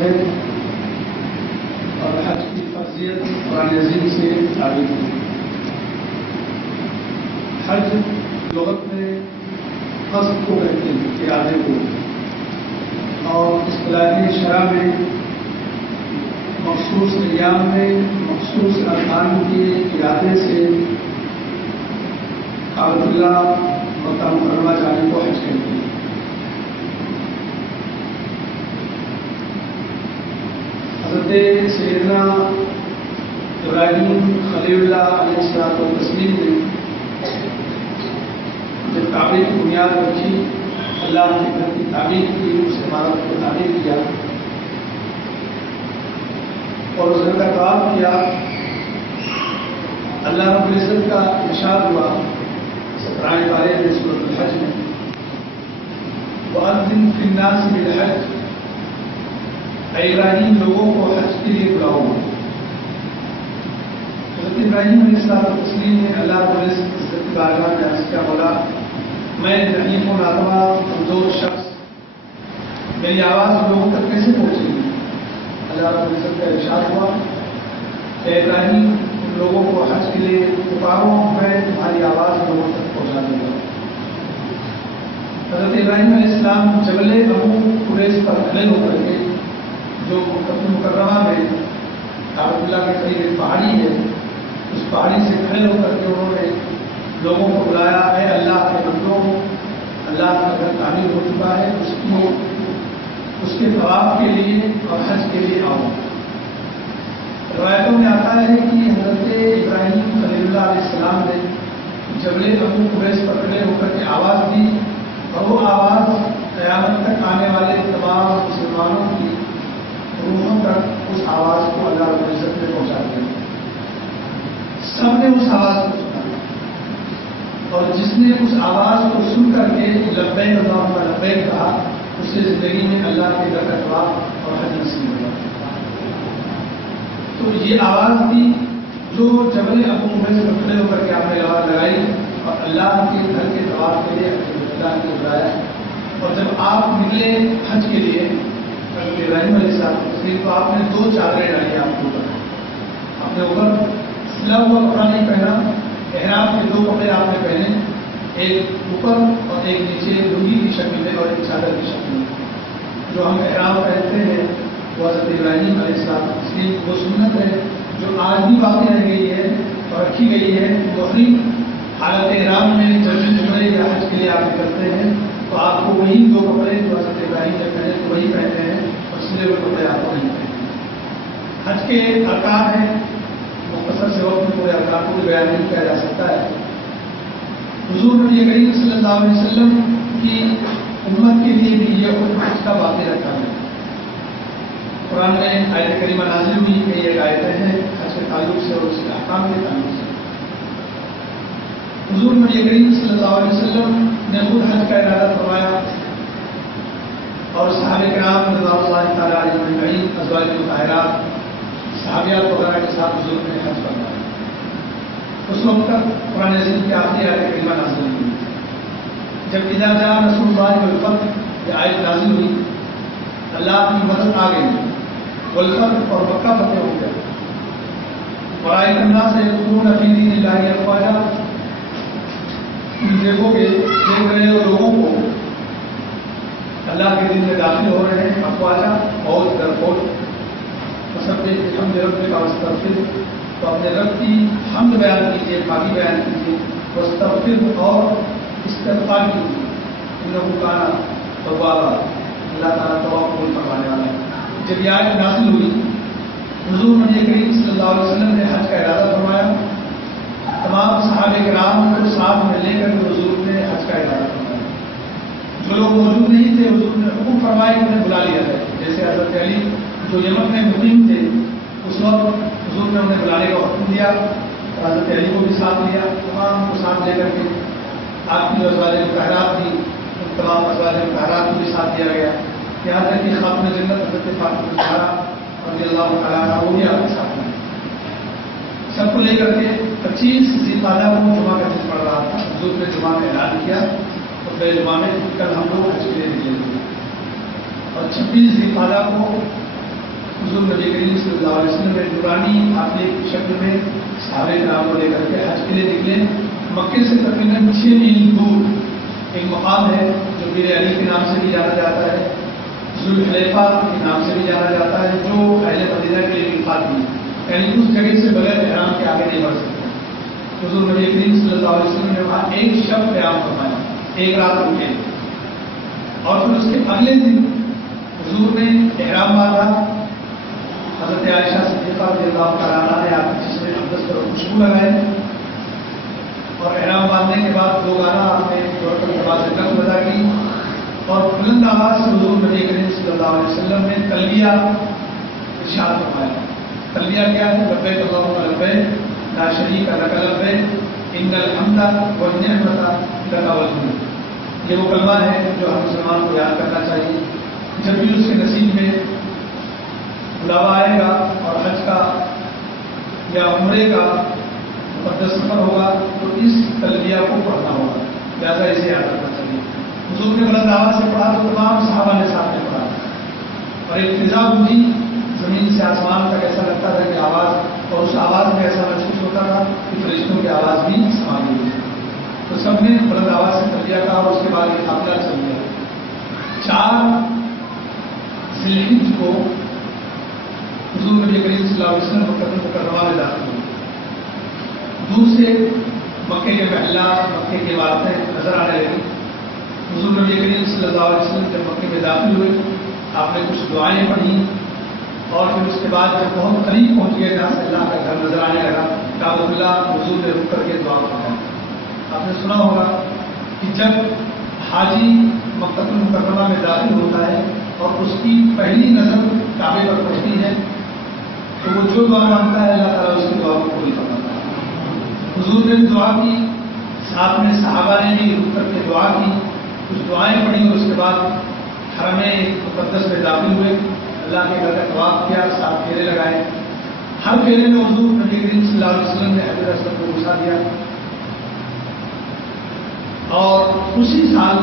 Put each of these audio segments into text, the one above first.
ہے اور حج کی فرضیت قرآن عظیم سے ثابت ہے۔ حج لغت میں قصد کو کہتے ہیں، ارادے کو، اور اصطلاحی شرع میں مخصوص ایام میں مخصوص ارکان کے ارادے سے کعبۃ اللہ مکہ مکرمہ جانے کو حج کہتے ہیں۔ حضرت سیدنا ابراہیم خلیل اللہ علیہ السلام نے جب کعبے کی بنیاد رکھی، اللہ کے گھر کی تعمیر کی، اس عمارت کو تعمیر کیا اور اس گھر کا طواف کیا، اللہ رب العزت کا ارشاد ہوا قرآن پارے میں سورۃ الحج میں، وَأَذِّن فِي النَّاسِ بِالْحَجِّ، اے ابراہیم لوگوں کو حج کے لیے بلاؤ۔ حضرت ابراہیم علیہ السلام نے اللہ رب العزت کی بارگاہ میں عرض کیا، بولا میں ضعیف و ناتواں کمزور شخص، میری آواز لوگوں تک کیسے پہنچے گی؟ اللہ رب العزت کا ارشاد ہوا کہ ابراہیم ان لوگوں کو حج کے لیے پکارو، میں تمہاری آواز لوگوں تک پہنچا دوں گا۔ حضرت ابراہیم علیہ السلام جبل ابو قبیس پر کھڑے ہو کر کے، جو مکہ مکرمہ میں کعبۃ اللہ کے قریب ایک پہاڑی ہے، اس پہاڑی سے کھڑے ہو کر کے انہوں نے لوگوں کو بلایا، اے اللہ کے بندوں، اللہ کا گھر تعمیر ہو چکا ہے، اس کے طواف کے لیے اور حج کے لیے آؤ۔ روایتوں میں آتا ہے کہ حضرت ابراہیم خلیل اللہ علیہ السلام نے جبل ابو قبیس پر کھڑے ہو کر کے آواز دی، اور وہ آواز قیامت تک آنے والے تمام مسلمانوں کی روحوں تک اس آواز کو اللہ رب العزت نے پہنچا دیا۔ سب نے اس آواز کو سنا، اور جس نے اس آواز کو سن کر کے لبیک اللہم لبیک کہا، اس سے زندگی میں اللہ کے گھر کا طواف اور حج نصیب ہوا۔ تو یہ آواز تھی جو جبل ابو قبیس پر کھڑے ہو کر کے آپ نے آواز لگائی اور اللہ کے گھر کے طواف کے لیے اللہ نے بلایا۔ اور جب آپ نکلے حج کے لیے ابراہیم علیہ السلام، تو آپ نے 2 چادریں ڈالی آپ کے اوپر، اپنے اوپر سلا ہوا کپڑا نہیں پہنا، احرام کے 2 کپڑے آپ نے پہنے، ایک اوپر اور ایک نیچے، لنگی کی شکل میں اور ایک چادر کی شکل میں۔ جو ہم احرام پہنتے ہیں وہ حضرت ابراہیم علیہ السلام کی وہ سنت ہے جو آج بھی باقی رہ گئی ہے اور رکھی گئی ہے۔ محرم حالت احرام میں جب بھی عمرے یا حج کے لیے آپ نکلتے ہیں تو آپ کو وہی 2 کپڑے جو حضرت ابراہیم نے پہنے تو وہی پہنتے ہیں، اور سلے ہوئے کپڑے آپ کو نہیں پہنتے۔ حج کے ارکان ہیں، مختصر سے وقت میں پورے ارکان کو بھی بیان نہیں کیا جا سکتا ہے۔ حضور نبی کریم صلی اللہ علیہ وسلم کی امت کے لیے بھی یہ حج کا باقی رکھا ہے۔ قرآن میں آیت کریمہ نازل ہوئی، کئی ایک آیتیں ہیں حج کے تعلق سے اور اس کے احکام کے تعلق سے۔ حضور نبی کریم صلی اللہ علیہ وسلم نے خود حج کا ارادہ فرمایا، اور صحابہ کرام رضوان اللہ تعالیٰ علیہم اجمعین، ازواج مطہرات، صحابیات وغیرہ کے ساتھ حضور نے حج فرمایا۔ اس وقت تک قرآن عظیم کی آخری آیت کریمہ نازل ہوئی۔ جب اذا جاء نصر اللہ والفتح یہ آیت نازل ہوئی، اللہ کی مدد آ گئی، والفتح اور مکہ فتح ہو گیا، ورأیت الناس یدخلون فی دین اللہ افواجا، دیکھ رہے ہو لوگوں کو اللہ کے دین میں داخل ہو رہے ہیں، افواجا بہت درپور، فسبح بحمد ربک واستغفر، تو اپنے رب کی حمد بیان کیجیے، پاکی بیان کیجیے، واستغفر اور استغفار کیجیے، انہ کان توابا، اللہ تعالیٰ توبہ قبول فرمانے والا ہے۔ جب یہ آیت نازل ہوئی، حضور نبی کریم صلی اللہ علیہ وسلم نے حج کا ارادہ فرمایا، تمام صحابہ کرام کو ساتھ میں لے کر حضور نے حج کا ارادہ فرمایا۔ جو لوگ موجود نہیں تھے حضور نے حکم فرمایا کہ انہیں بلا لیا جائے، جیسے حضرت علی جو یمن میں مقیم تھے، اس وقت حضور نے انہیں بلانے کا حکم دیا، اور حضرت علی کو بھی ساتھ لیا، تمام کو ساتھ لے کر کے آپ کی ازواج مطہرات تھی، ان تمام ازواج مطہرات کو بھی ساتھ دیا گیا، یہاں تک کہ خاتون جنت حضرت فاطمہ الزہرا رضی اللہ تعالیٰ عنہا وہ بھی آپ کے ساتھ ہیں۔ سب کو لے کر کے 25 ذی القعدہ کو جمعہ کا دن پڑ رہا تھا، حضور نے جمعہ کا اعلان کیا، اور پہلے جمعہ میں کل ہم لوگ حج کے لیے نکلے تھے، اور 26 ذی القعدہ کو حضور نبی کریم صلی اللہ علیہ وسلم نے نورانی عقیدے کی شکل میں صحابہ کرام کو لے کر کے حج کے لیے نکلے. مکے سے تقریباً 6 میل دور ایک مقام ہے جو میر علی کے نام سے بھی جانا جاتا ہے, ذوالحلیفہ کے نام سے بھی جانا جاتا ہے, جو اہل مدینہ کے لیے میقات ہے, یعنی اس جگہ سے بغیر احرام کے آگے نہیں بڑھ سکتے. حضور نبی کریم صلی اللہ علیہ وسلم نے وہاں ایک شب قیام فرمایا, ایک رات رکے, اور پھر اس کے اگلے دن حضور نے احرام باندھا. حضرت عائشہ صدیقہ رضی اللہ تعالیٰ عنہا نے آپ کے جسم اقدس پر خوشبو لگائے, اور احرام باندھنے کے بعد روزانہ آپ نے عورتوں کے بعد نقل ادا کی, اور بلند آواز سے حضور نبی کریم صلی اللہ علیہ وسلم نے تلبیہ ارشاد فرمایا. تلبیہ کیا ہے؟ لبیک اللہم لبیک لا شریک لک لبیک ان الحمد والنعمت لک والملک. یہ وہ کلمہ ہے جو ہم مسلمان کو یاد کرنا چاہیے جب بھی اس کے نصیب میں بلاوا آئے گا اور حج کا یا عمرے کا مقدس سفر ہوگا تو اس تلبیہ کو پڑھنا ہوگا, لہٰذا اسے یاد رکھنا چاہیے. حضور نے بلند آواز سے پڑھا تو تمام صحابہ نے ساتھ میں پڑھا, اور ایک فضا ہوئی زمین سے آسمان تک, ایسا لگتا تھا کہ آواز, اور اس آواز میں ایسا محسوس ہوتا تھا کہ فرشتوں کی آواز بھی سما گئی. تو سب نے بلند آواز سے تلبیہ کہا, اور اس کے بعد یہ قافلہ چل گیا. 4 ذی الحجہ کو حضور نبی کریم صلی اللہ علیہ وسلم مکہ مکرمہ میں داخل ہوئے. دور سے مکے کے محلات, مکے کی عمارتیں نظر آنے لگی. حضور نبی کریم صلی اللہ علیہ وسلم جب مکے میں داخل ہوئے, آپ نے کچھ دعائیں پڑھی, اور پھر اس کے بعد جب بہت قریب پہنچ گئے جہاں سے اللہ کا گھر نظر آنے لگا, کعبۃ اللہ حضور نے رک کر کے دعا فرمایا. آپ نے سنا ہوگا کہ جب حاجی مکہ المکرمہ میں داخل ہوتا ہے اور اس کی پہلی نظر کعبے پر پڑتی ہے تو وہ جو دعا مانگتا ہے اللہ تعالیٰ اس کی دعا کو پوری فرماتا ہے. حضور نے دعا کی, ساتھ میں صحابہ نے بھی رک کر کے دعا کی, کچھ دعائیں پڑھی, اور اس کے بعد حرم مقدس میں داخل ہوئے, اللہ کے گھر کا طواف کیا, 7 پھیرے لگائے. ہر پھیرے میں حضور نبی کریم صلی اللہ علیہ وسلم نے حجر اسود کو بوسہ دیا. اور اسی سال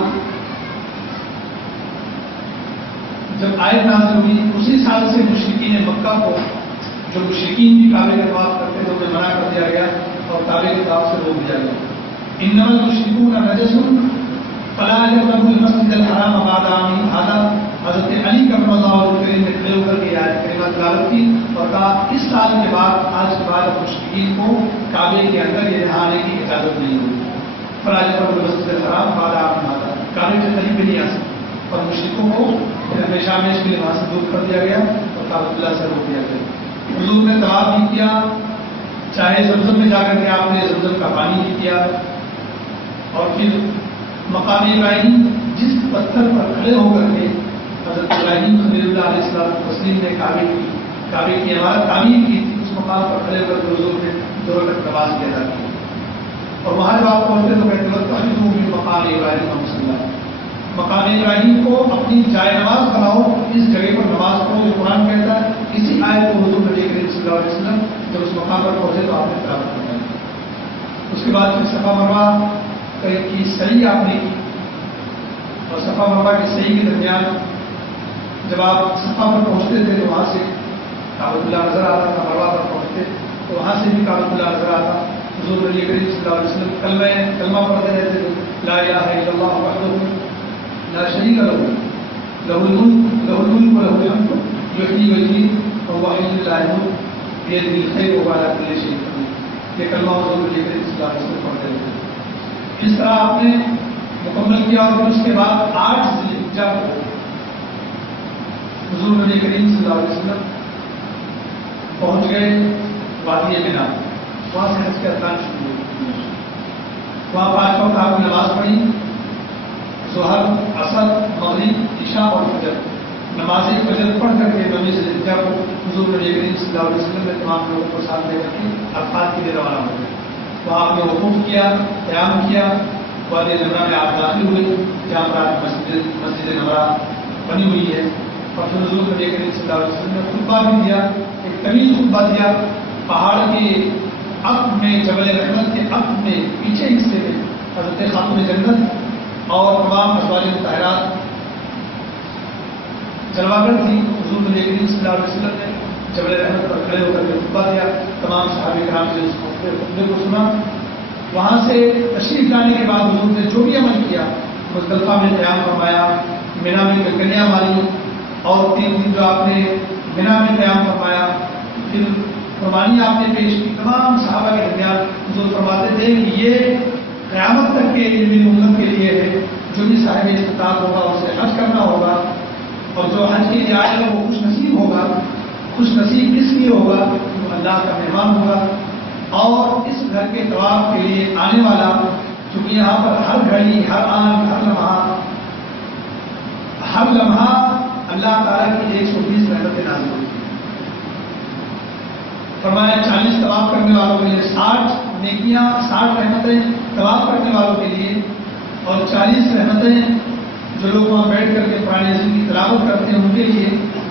جب آیت نازل ہوئی, اسی سال سے مشرکین مکہ کو, جو مشرکین بھی کعبے کا طواف کرتے تھے, انہیں منع کر دیا گیا اور کعبے کے طواف سے روک دیا گیا. انما المشرکون نجس فلا يقربوا المسجد الحرام بعد عامهم هذا. حضرت علی کرم اللہ وجہہ نے کھڑے ہو کر کے آیت کریمہ تلاوت کی اور کہا اس سال کے بعد, آج کے بعد مشرکین کو کعبے کے اندر یہ آنے کی اجازت نہیں ہوگی. فلا يقربوا المسجد الحرام بعد عامهم هذا. کعبے کے قریب بھی نہیں آ سکتے, اور مشرکوں کو ہمیشہ ہمیشہ کے لیے وہاں سے دور کر دیا گیا اور کعبۃ اللہ سے روک دیا گیا. حضور نے طواف بھی کیا, چاہے زمزم میں جا کر کے آپ نے زمزم کا پانی بھی کیا, اور پھر مقام ابراہیم جس پتھر پر کھڑے ہو کر کے حضرت ابراہیم خلیل اللہ علیہ السلام نے کعبے کی عمارت تعمیر کی تھی, اس مقام پر کھڑے ہو کر کے حضور نے 2 رکعت نماز کی ادا کی. اور وہاں جب آپ پہنچے تو کہتے وقت مقام ابراہیم صلی مقام ابراہیم کو اپنی جائے نماز بناؤ, اس جگہ پر نماز پڑھو جو قرآن کہتا ہے. اسی آیت کو حضور نبی کریم صلی اللہ علیہ وسلم جب اس مقام پر پہنچے تو آپ نے تلاوت کروائی. اس کے بعد پھر صفا مروہ کی صحیح آپ نے کی, اور صفا مروہ کی صحیح کے درمیان جب آپ صفا پر پہنچتے تھے تو وہاں سے کعبۃ اللہ نظر آتا تھا, مروہ پر پہنچتے تو وہاں سے بھی کعبۃ اللہ نظر آتا. حضور نبی کریم صلی اللہ علیہ وسلم کلمہ پڑھتے رہتے تھے, لا الہ الا اللہ وحدہ لا شریک لہ لہ الملک ولہ الحمد یحیی ویمیت وہو حی لا یموت بیدہ الخیر وہو علی کل شیء قدیر. یہ کلمہ حضور نبی کریم صلی اللہ علیہ وسلم پڑھتے رہتے. اس طرح آپ نے مکمل کیا, اور پھر اس کے بعد 8 ذی الحجہ کو حضور نبی کریم صلی اللہ علیہ وسلم پہنچ گئے وادی مینا. وہاں سے حج کے ارکان شروع ہوئے. وہاں 5 وقت آپ نے نماز پڑھی, ظہر, عصر, مغرب, عشاء اور فجر. نماز فجر پڑھ کر کے 9 ذی الحجہ کو حضور نبی کریم صلی اللہ علیہ وسلم نے تمام لوگوں کو ساتھ لے کر کے عرفات کے لیے روانہ ہو گئے. وہاں آپ نے وقوف کیا, قیام کیا, وادی نمرہ میں آپ داخل ہوئے جہاں پر آپ مسجد نمرہ بنی ہوئی ہے. اور پھر حضور نبی کریم صلی اللہ علیہ وسلم نے خطبہ بھی دیا, ایک طویل خطبہ دیا. پہاڑ کے عقب میں, جبل رحمت کے عقب میں پیچھے حصے میں حضرت خاتون جنت اور تمام ازواج مطہرات جلوہ گر تھی. حضور نبی کریم صلی اللہ علیہ وسلم نے جبل رحمت پر کھڑے ہو کر کے خطبہ دیا، تمام صحابہ کرام نے اس خطبے کو سنا۔ وہاں سے تشریف لانے کے بعد حضور نے جو بھی عمل کیا، مزدلفہ میں قیام فرمایا، مینا میں کنیا ماری، اور 3 دن جو آپ نے مینا میں قیام فرمایا، پھر قربانی آپ نے پیش کی، تمام صحابہ کے درمیان حضور فرماتے تھے کہ یہ قیامت تک کے لیے میری امت کے لیے ہے، جو بھی صاحب استطاعت ہوگا اسے حج کرنا ہوگا، اور جو حج کے لیے آئے گا وہ خوش نصیب ہوگا۔ خوش نصیب اس لیے ہوگا جو اللہ کا مہمان ہوگا، اور اس گھر کے طواف کے لیے آنے والا، چونکہ یہاں پر ہر گھڑی، ہر آن، ہر لمحہ اللہ تعالیٰ کی 120 رحمتیں نازل ہوتی ہیں۔ فرمایا 40 طواف کرنے والوں کے لیے 60 نیکیاں، 60 رحمتیں طواف کرنے والوں کے لیے، اور 40 رحمتیں جو لوگ وہاں بیٹھ کر کے قرآن عظیم کی تلاوت کرتے ہیں ان کے لیے،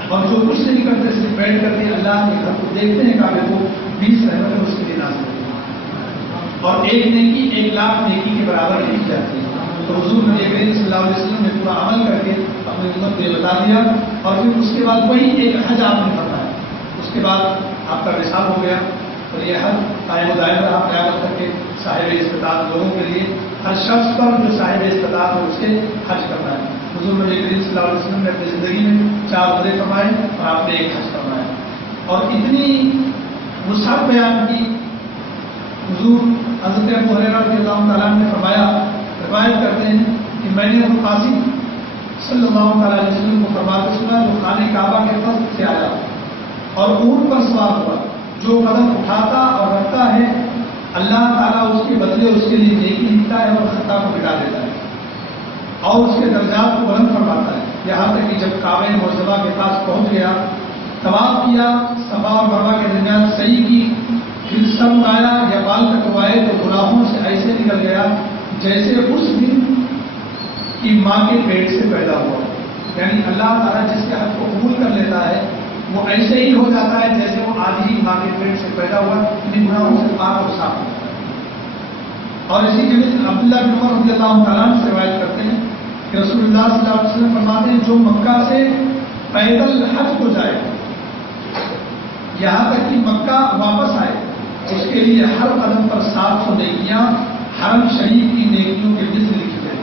اور جو کچھ نہیں کرتے صرف بیٹھ کر کے اللہ کے گھر کو دیکھتے ہیں کعبے کو، 20 رحمتیں اس کے لیے نازل ہوتی ہیں، اور ایک نیکی 1 لاکھ نیکی کے برابر لکھی جاتی ہے۔ تو حضور نبی کریم صلی اللہ علیہ وسلم نے پورا عمل کر کے اپنی امت کو یہ بتا دیا، اور پھر اس کے بعد وہی ایک حج آپ نے فرمایا، اس کے بعد آپ کا وصال ہو گیا، اور یہ حج قائم و دائم رہا قیامت تک کے صاحب استطاعت لوگوں کے لیے، ہر شخص پر جو صاحب استطاعت ہو اسے حج کرنا ہے۔ حضور نبی کریم صلی اللہ علیہ وسلم نے اپنی زندگی میں 4 عمرے فرمائے، اور آپ نے 1 حج فرمایا، اور اتنی وسعت بیان کی۔ حضور حضرت ابو ہریرہ رضی اللہ تعالیٰ عنہ نے فرمایا، روایت کرتے ہیں کہ میں نے ابو قاسم صلی اللہ علیہ وسلم کو فرماتے سنا، وہ خانہ کعبہ کے فضل سے آیا اور اونٹ پر سوار ہوا، جو قدم اٹھاتا اور رکھتا ہے اللہ تعالیٰ اس کے بدلے اس کے لیے نیکی لکھتا ہے اور خطا کو مٹا دیتا ہے، اور اس کے درجات کو بلند فرماتا ہے، یہاں تک کہ جب کعبہ معظمہ کے پاس پہنچ گیا، طواف کیا، صفا اور مروہ کے درمیان صحیح کی، پھر سر اٹھایا یا بال کٹوائے تو گناہوں سے ایسے نکل گیا جیسے اس دن کی ماں کے پیٹ سے پیدا ہوا۔ یعنی اللہ تعالیٰ جس کے حق کو قبول کر لیتا ہے وہ ایسے ہی ہو جاتا ہے جیسے وہ آج ہی ماں کے پیٹ سے پیدا ہوا، یعنی گناہوں سے پاک اور صاف ہوتا ہے۔ اور اسی کے لیے عبداللہ بن عمر رضی اللہ تعالیٰ عنہ سے روایت کرتے ہیں کہ رسول اللہ صلی اللہ علیہ وسلم فرماتے ہیں جو مکہ سے پیدل حج کو جائے یہاں تک کہ مکہ واپس آئے، اس کے لیے ہر قدم پر 700 نیکیاں حرم شریف کی نیکیوں کے مثل لکھی جائے،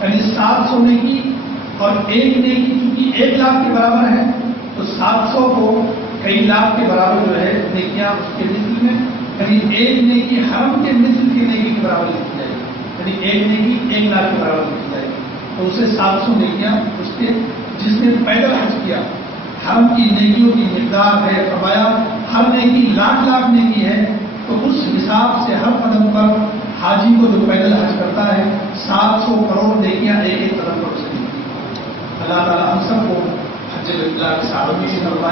یعنی 700 نیکی، اور ایک نیکی چونکہ 1 لاکھ کے برابر ہے تو 700 کو کئی لاکھ کے برابر جو ہے نیکیاں اس کے مثل میں، یعنی ایک نیکی حرم کے مثل کی نیکی کے برابر لکھی جائے، یعنی ایک نیکی 1 لاکھ کے برابر لکھی جائے، تو اسے 700 نیکیاں اس کے جس نے پیدل حج کیا۔ حرم کی نیکیوں کی مقدار ہے، فرمایا ہر نیکی لاکھ نیکی ہے، تو اس حساب سے ہر قدم پر حاجی کو جو پیدل حج کرتا ہے 700 کروڑ نیکیاں ایک قدم پر اسے ملتی ہیں۔ اللہ تعالیٰ ہم سب کو حج اللہ کے ساتھ